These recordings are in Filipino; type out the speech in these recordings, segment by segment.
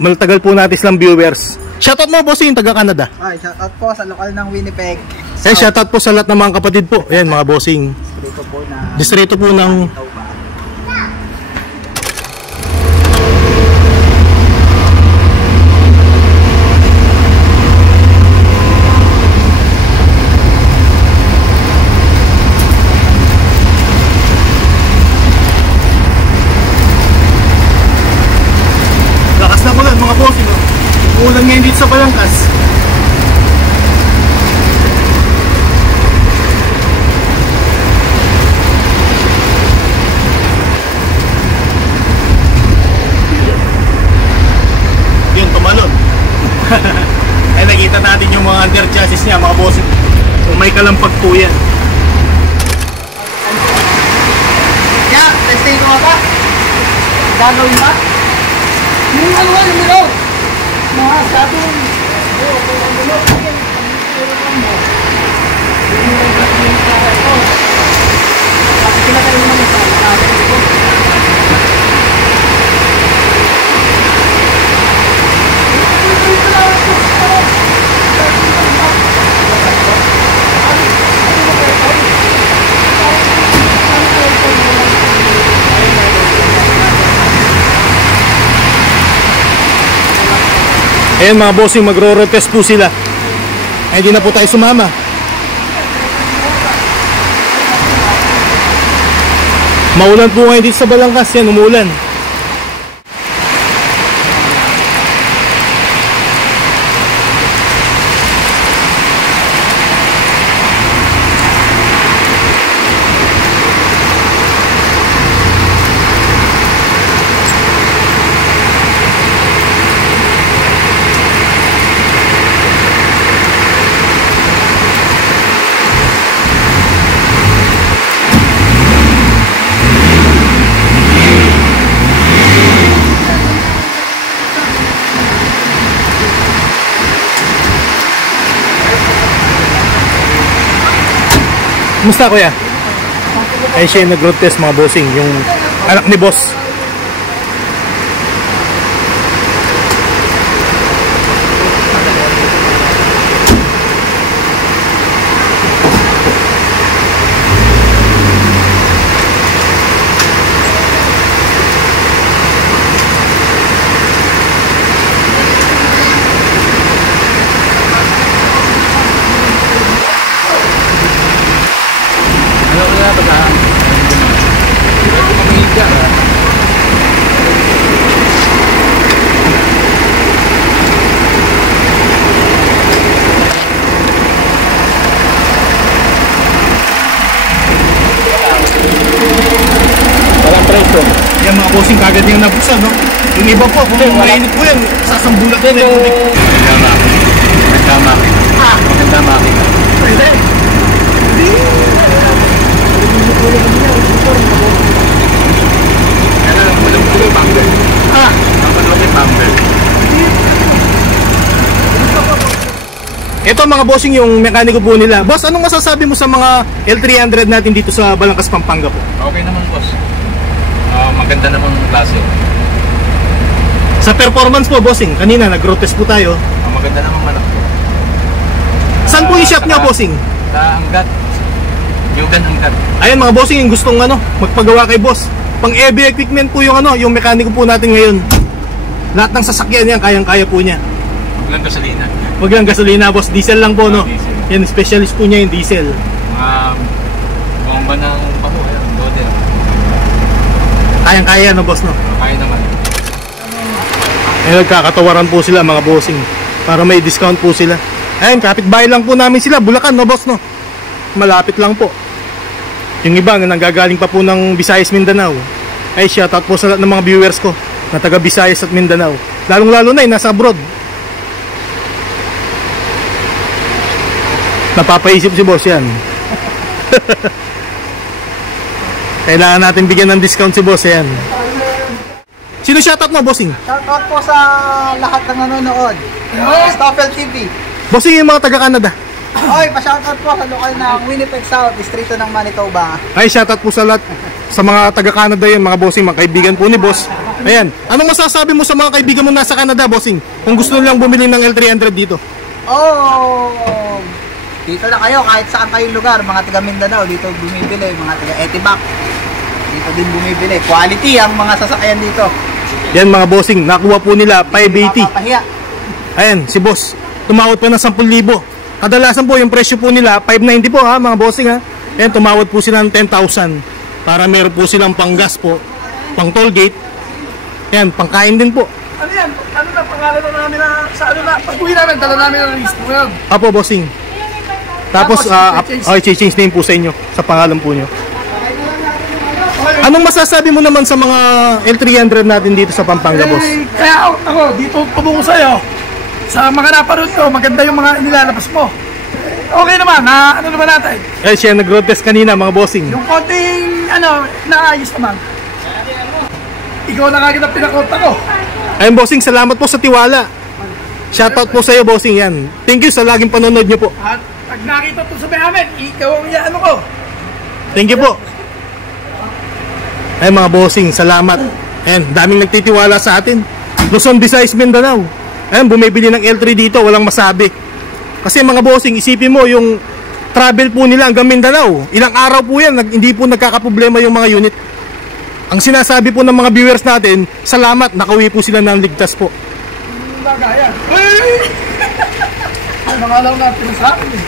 Maltagal po natin silang viewers. Shoutout mo, bossing, taga Canada. Ay, shoutout po sa lokal ng Winnipeg. Eh, shoutout po sa lahat ng mga kapatid po. Ayan, mga bossing. Distrito po ng lakas na ulan, mga bossing. Ulan ngayon dito sa Balangkas. Yun, tumalon. Ay, nakita natin yung mga under chassis niya, mga bossing. Kung may kalampag po yan. Yeah, testing ko ba? Gagawin ba? Yung ano ba, yung mirror? Mga sabong. Ayan, mga bossing, magro-retest po sila. Ay, hindi na po tayo sumama. Maulan po ngayon dito sa Balangkas. Yan, umulan. Kumusta, kuya? Ay, siya yung nag-road test, mga bossing. Yung anak ni boss. Yan, mga bossing, kagad yung nabuksan, no? Yung iba po, kung mainit po yan, sasambulat po yung tubig. Maganda makina. Maganda makina. Kaya lang, walang yung bumper. Walang yung bumper. Ito, mga bossing, yung mekaniko po nila. Boss, anong masasabi mo sa mga L300 natin dito sa Balangkas, Pampanga po? Okay naman, boss. Maganda namang klase. Sa performance po, bossing, kanina nag-road test po tayo. Maganda namang manok po. Saan po yung shop niya, bossing? Sa Angat. Yugan Angat. Ayan, mga bossing, yung gustong magpagawa kay boss. Pang heavy equipment po yung yung mekaniko po natin ngayon. Lahat ng sasakyan yan, kayang-kaya po niya. Huwag lang gasolina. Huwag lang gasolina, boss. Diesel lang po, no? Diesel. Yan, specialist po niya yung diesel. Mga bomba ng baho. Ayan, loader. Kayang-kaya, no, boss, no? Kaya naman. Eh, nagkakatawaran po sila, mga bossing, para may discount po sila. Ayun, kapitbahay lang po namin sila, Bulacan, no, boss, no? Malapit lang po. Yung iba na nanggagaling pa po ng Visayas, Mindanao. Ay, shoutout po sa lahat ng mga viewers ko na taga Visayas at Mindanao. Lalong-lalo na nasa abroad. Napapaisip si boss yan. Kailangan natin bigyan ng discount si boss yan. Sino shoutout mo, bossing? Shoutout po sa lahat ng nanonood. Stoffel TV. Bossing, yung mga taga-Canada. Oy, pa-shoutout po sa lokal ng Winnipeg South, distrito ng Manitoba. Ay, shoutout po sa lahat. Sa mga taga-Canada yun, mga bossing, mga kaibigan po ni boss. Ayan. Anong masasabi mo sa mga kaibigan mo nasa Canada, bossing? Kung gusto nilang bumili ng L300 dito. Oh! Dito na kayo, kahit saan kayong lugar, mga taga Mindanao, dito bumibili, mga taga Etibac. Dito din bumibili. Quality ang mga sasakyan dito. Yan mga bossing, nakuha po nila 580. Mapapahiya. Ayan, si boss, tumawad pa ng 10,000. Kadalasan po yung presyo po nila 590 po ha mga bossing ha. Ayan, tumawad po sila ng 10,000 para meron po silang panggas po, pang toll gate. Ayan, pangkain din po. Ano yan? Ano na pangalan na namin na sa ano na? Pag-uwi namin, dala namin na list mo yun. Apo bossing. Tapos i-change name po sa inyo, sa pangalan po nyo. Anong masasabi mo naman sa mga L300 natin dito sa Pampanga, boss? Kaya ako, dito tumungo sa'yo. Sa mga napanood ko, maganda yung mga nilalabas mo. Okay naman, ano naman natin? Eh, siya nag-road test kanina, mga bossing. Yung konting, naayos naman. Ikaw na kagad ang pinakota ko. Ayun, bossing, salamat po sa tiwala. Shoutout po sa iyo, bossing, yan. Thank you sa laging panonood nyo po. At pag nakita ito sa amin, ikaw ang iyaano ko. Thank you po. Ay mga bossing, salamat. Ayan, daming nagtitiwala sa atin. Luzon, Visayas, Mindanao. Ayan, bumibili ng L3 dito, walang masabi. Kasi mga bossing, isipin mo yung travel po nila hanggang Mindanao. Ilang araw po yan, hindi po nagkakaproblema yung mga unit. Ang sinasabi po ng mga viewers natin, salamat, nakauwi po sila ng ligtas po. Lagayan. Ay! Ay, mangalaw natin sa akin eh.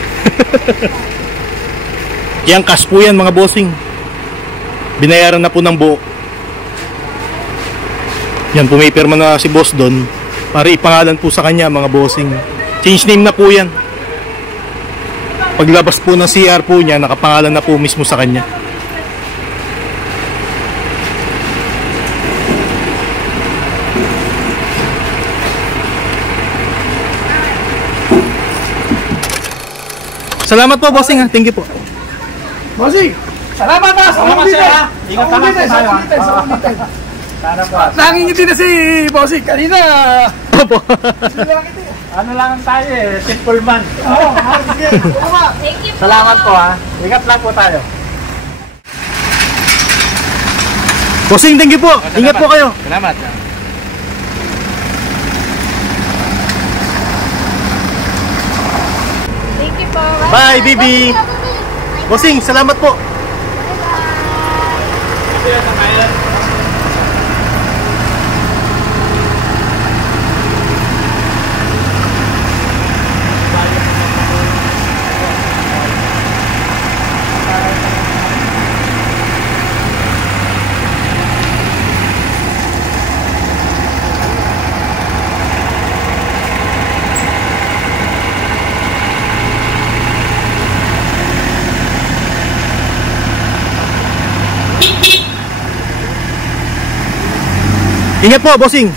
Yang cash po yan mga bossing. Binayaran na po ng buo. Yan, pumipirma na si boss doon para ipangalan po sa kanya mga bossing. Change name na po yan. Paglabas po ng CR po niya, nakapangalan na po mismo sa kanya. Salamat po bossing ha. Thank you po. Bossing, salamat ha. Sa ulitin. Ingat Sa ulitin, sa ulitin, sa ulitin. Nangingiti na si Bossing. Kanina. Opo. Ano lang tayo eh, simple man. Oo, sige. Thank you po. Salamat po ha. Ingat lang po tayo. Bossing, thank you po. Ingat po kayo. Salamat. Thank you po. Bye, Bibi. Bossing, salamat po. Ingat po, bossing.